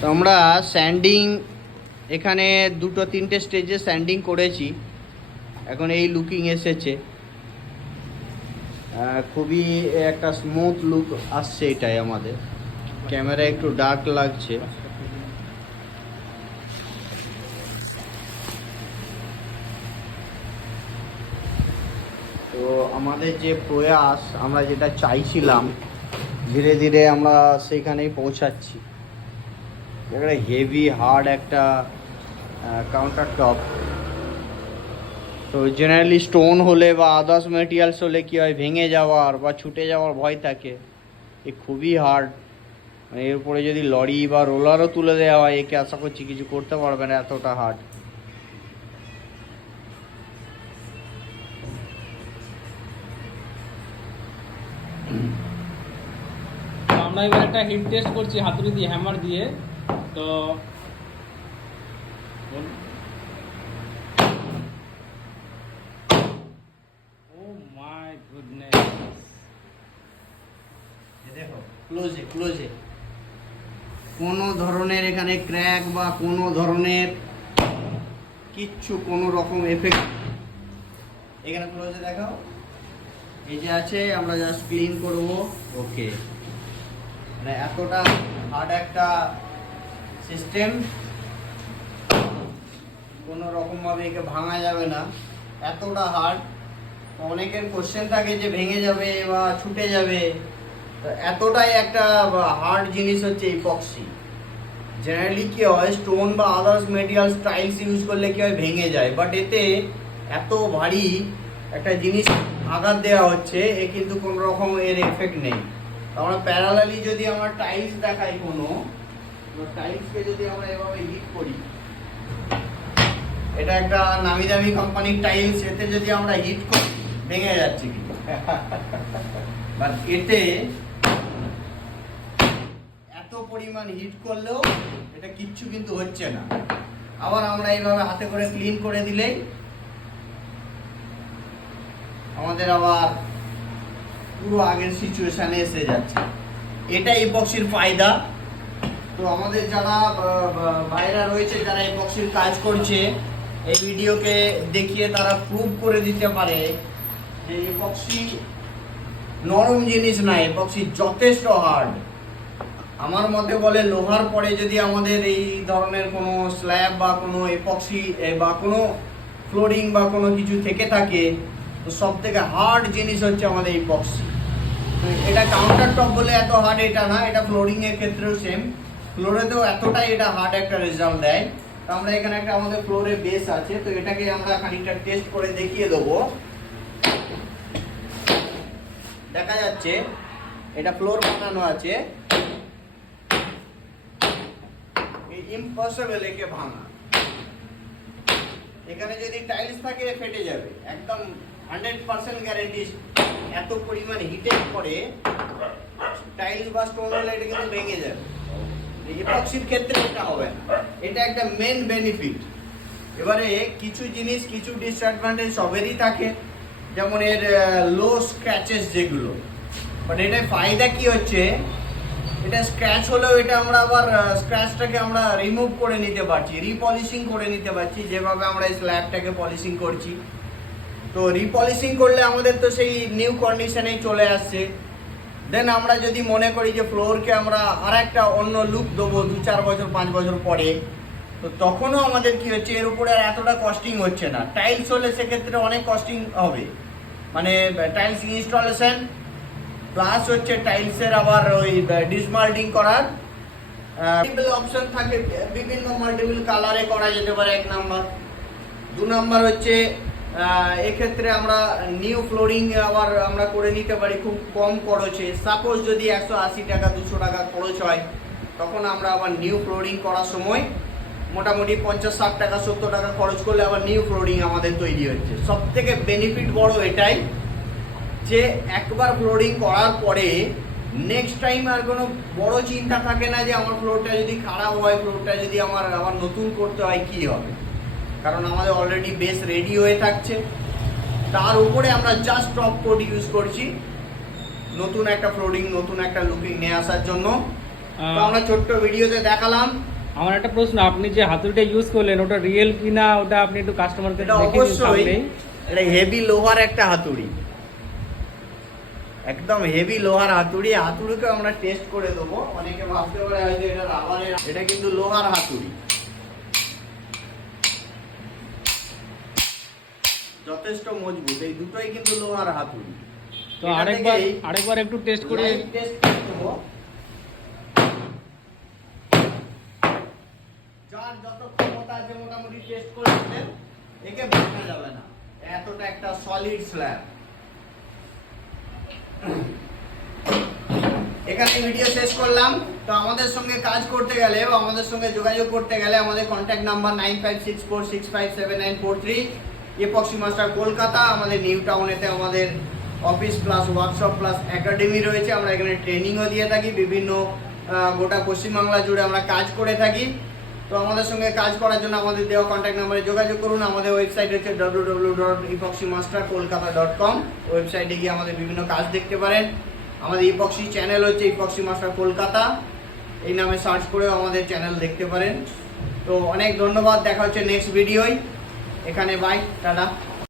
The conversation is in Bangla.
তো আমরা স্যান্ডিং এখানে দুটো তিনটে স্টেজে স্যান্ডিং করেছি, এখন এই লুকিং এসেছে, খুবই একটা স্মুথ লুক আসছে। এটাই আমাদের ক্যামেরা একটু ডার্ক লাগছে। তো আমাদের যে প্রয়াস, আমরা যেটা চাইছিলাম, ধীরে ধীরে আমরা সেইখানেই পৌঁছাচ্ছি। একটা হেভি হার্ড একটা কাউন্টার টপ। তো জেনারেলি স্টোন হলে বা আদার্স মেটেরিয়ালস হলে কী হয়, ভেঙে যাওয়ার বা ছুটে যাওয়ার ভয় থাকে। এ খুবই হার্ড, মানে এর উপরে যদি লরি বা রোলারও তুলে দেওয়া হয়, একে আশা করছি কিছু করতে পারবে না, এতটা হার্ড। আমরা এবার একটা হিট টেস্ট করছি হাতুড়ি দিয়ে, হ্যামার দিয়ে। তো ও মাই গুডনেস, দেখো ক্লোজে ক্লোজে কোনো ধরনের এখানে ক্র্যাক বা কোনো ধরনের কিচ্ছু, কোনো রকম এফেক্ট এখানে ক্লোজে দেখাও। এই যে আছে, আমরা জাস্ট ক্লিন করবো। ওকে, মানে এতটা হার্ড একটা সিস্টেম, কোনো রকমভাবে একে ভাঙা যাবে না, এতটা হার্ড। অনেকের কোশ্চেন থাকে যে ভেঙে যাবে বা ছুটে যাবে, তো এতটাই একটা হার্ড জিনিস হচ্ছে ইপক্সি। জেনারেলি কি হয়, স্টোন বা আদার্স মেটেরিয়ালস টাইলস ইউজ করলে কি হয়, ভেঙে যায়, বাট এতে এত ভারী একটা জিনিস আঘাত দেওয়া হচ্ছে, এ কিন্তু কোনো রকম এর এফেক্ট নেই। আমরা প্যারালালি যদি আমরা টাইলস দেখাই, কোনো টাইলসকে যদি আমরা এভাবে হিট করি, এটা একটা নামি দামি কোম্পানির টাইলস, এতে যদি আমরা হিট করি ভেঙে যাচ্ছে কিন্তু বাট এতে এত পরিমাণ হিট করলেও এটা কিচ্ছু কিন্তু হচ্ছে না। আবার আমরা এইভাবে হাতে করে ক্লিন করে দিলেই আমাদের আবার পুরো আগের সিচুয়েশনে এসে যাচ্ছে। এটা ইপক্সির ফায়দা। তো আমাদের যারা ভাইরা রয়েছে, যারা ইপক্সির কাজ করছে, এই ভিডিওকে দেখিয়ে তারা প্রুভ করে দিতে পারে যে ইপক্সি নরম জিনিস না, ইপক্সি যথেষ্ট হার্ড। আমার মতে বলে লোহার পরে যদি আমাদের এই ধরনের কোনো স্ল্যাব বা কোনো ইপক্সি বা কোনো ফ্লোরিং বা কোনো কিছু থেকে থাকে, তো সব থেকে হার্ড জিনিস হচ্ছে আমাদের ইপক্সি। তো এটা কাউন্টার টপ বলে এত হার্ড এটা না, এটা ফ্লোরিং এর ক্ষেত্রেও সেম, ফ্লোরেতেও এতটাই এটা হার্ড একটা রেজাল্ট দেয়। তো আমরা এখানে একটা আমাদের ফ্লোরে বেস আছে, তো এটাকে আমরা খানিকটা টেস্ট করে দেখিয়ে দেবো। দেখা যাচ্ছে এটা ফ্লোর বানানো আছে, ইম্পসিবল একে ভাঙা। এখানে যদি টাইলস থাকে ফেটে যাবে, একদম 100% গ্যারেন্টি। এত পরিমাণ হিটে পড়ে টাইলস বা স্টোন হলে এটা কিন্তু ভেঙে যাবে। ইপক্সির ক্ষেত্রে এটা হবে না, এটা একটা মেন বেনিফিট। এবারে কিছু জিনিস, কিছু ডিসঅ্যাডভান্টেজ সবেরই থাকে, যেমন এর লো স্ক্র্যাচেস যেগুলো, বাট এটা ফায়দা কি হচ্ছে, এটা স্ক্র্যাচ হলেও এটা আমরা আবার স্ক্র্যাচটাকে আমরা রিমুভ করে নিতে পারছি, রিপলিশিং করে নিতে পারছি, যেভাবে আমরা এই স্ল্যাবটাকে পলিশিং করছি। তো রিপলিশিং করলে আমাদের তো সেই নিউ কন্ডিশনেই চলে আসছে। দেন আমরা যদি মনে করি যে ফ্লোরকে আমরা আর একটা অন্য লুক দেবো 2-4 বছর 5 বছর পরে, তো তখনও আমাদের কি হচ্ছে, এর উপরে আর এতটা কস্টিং হচ্ছে না। টাইলস হলে সেক্ষেত্রে অনেক কস্টিং হবে, মানে টাইলস ইনস্টলেশন প্লাস হচ্ছে টাইলসের আবার ওই ডিসমাল্টিং করার অপশন থাকে, বিভিন্ন মাল্টিপল কালারে করা যেতে পারে, 1 নাম্বার। 2 নাম্বার হচ্ছে এক্ষেত্রে আমরা নিউ ফ্লোরিং আবার আমরা করে নিতে পারি খুব কম খরচে। সাপোজ যদি 180 টাকা 200 টাকা খরচ হয়, তখন আমরা আবার নিউ ফ্লোরিং করার সময় মোটামুটি 50-60 টাকা 70 টাকা খরচ করলে আবার নিউ ফ্লোরিং আমাদের তৈরি হচ্ছে। সব থেকে বেনিফিট বড় এটাই যে একবার ফ্লোরিং করার পরে নেক্সট টাইম আর কোনো বড় চিন্তা থাকে না যে আমার ফ্লোরটা যদি খারাপ হয়, ফ্লোরটা যদি আমার আবার নতুন করতে হয় কি হবে, কারণ আমাদের অলরেডি বেস রেডি হয়ে থাকছে। তার উপরে আমরা জাস্ট টপ কোট ইউজ করছি নতুন একটা ফ্লোরিং, নতুন একটা লুকিং নিয়ে আসার জন্য। তো আমরা ছোট্ট ভিডিওতে দেখালাম। আমার একটা প্রশ্ন, আপনি যে হাতুড়িটা ইউজ করলেন ওটা রিয়েল কিনা ওটা আপনি একটু কাস্টমারকে এটা দেখিয়ে দিন অবশ্যই সামনেই। এটা হেভি লোহার একটা হাতুড়ি, একদম হেভি লোহার হাতুড়ি। হাতুড়িকে আমরা টেস্ট করে দেবো। অনেকে ভাবতে পারে হয়তো এটা রাবারের, এটা কিন্তু লোহার হাতুড়ি, যথেষ্ট মজবুত। এই দুটোই কিন্তু লোহার হাতুড়ি। তো আরেকবার একটু টেস্ট করে টেস্ট করবো। যার যত ক্ষমতা আছে মোটামুটি টেস্ট করে দিলেন, একে ভাঙা যাবে না, এতটা একটা সলিড স্ল্যাব। এখানে ভিডিও শেষ করলাম। তো আমাদের সঙ্গে কাজ করতে গেলে বা আমাদের সঙ্গে যোগাযোগ করতে গেলে আমাদের contact number 9564657943, epoxy master Kolkata. আমাদের নিউ টাউনেতে আমাদের office plus workshop plus academy রয়েছে। আমরা এখানে ট্রেনিংও দিয়ে থাকি, বিভিন্ন গোটা পশ্চিমবাংলা জুড়ে আমরা কাজ করে থাকি। তো আমাদের সঙ্গে কাজ করার জন্য আমাদের দেওয়া কন্ট্যাক্ট নাম্বারে যোগাযোগ করুন। আমাদের ওয়েবসাইট হচ্ছে www.epoxymaster.com। ওয়েবসাইটে গিয়ে আমাদের বিভিন্ন কাজ দেখতে পারেন। আমাদের ইপক্সি চ্যানেল হচ্ছে ইপক্সি মাস্টার কলকাতা, এই নামে সার্চ করেও আমাদের চ্যানেল দেখতে পারেন। তো অনেক ধন্যবাদ, দেখা হচ্ছে নেক্সট ভিডিওয়। এখানে বাই, টাটা।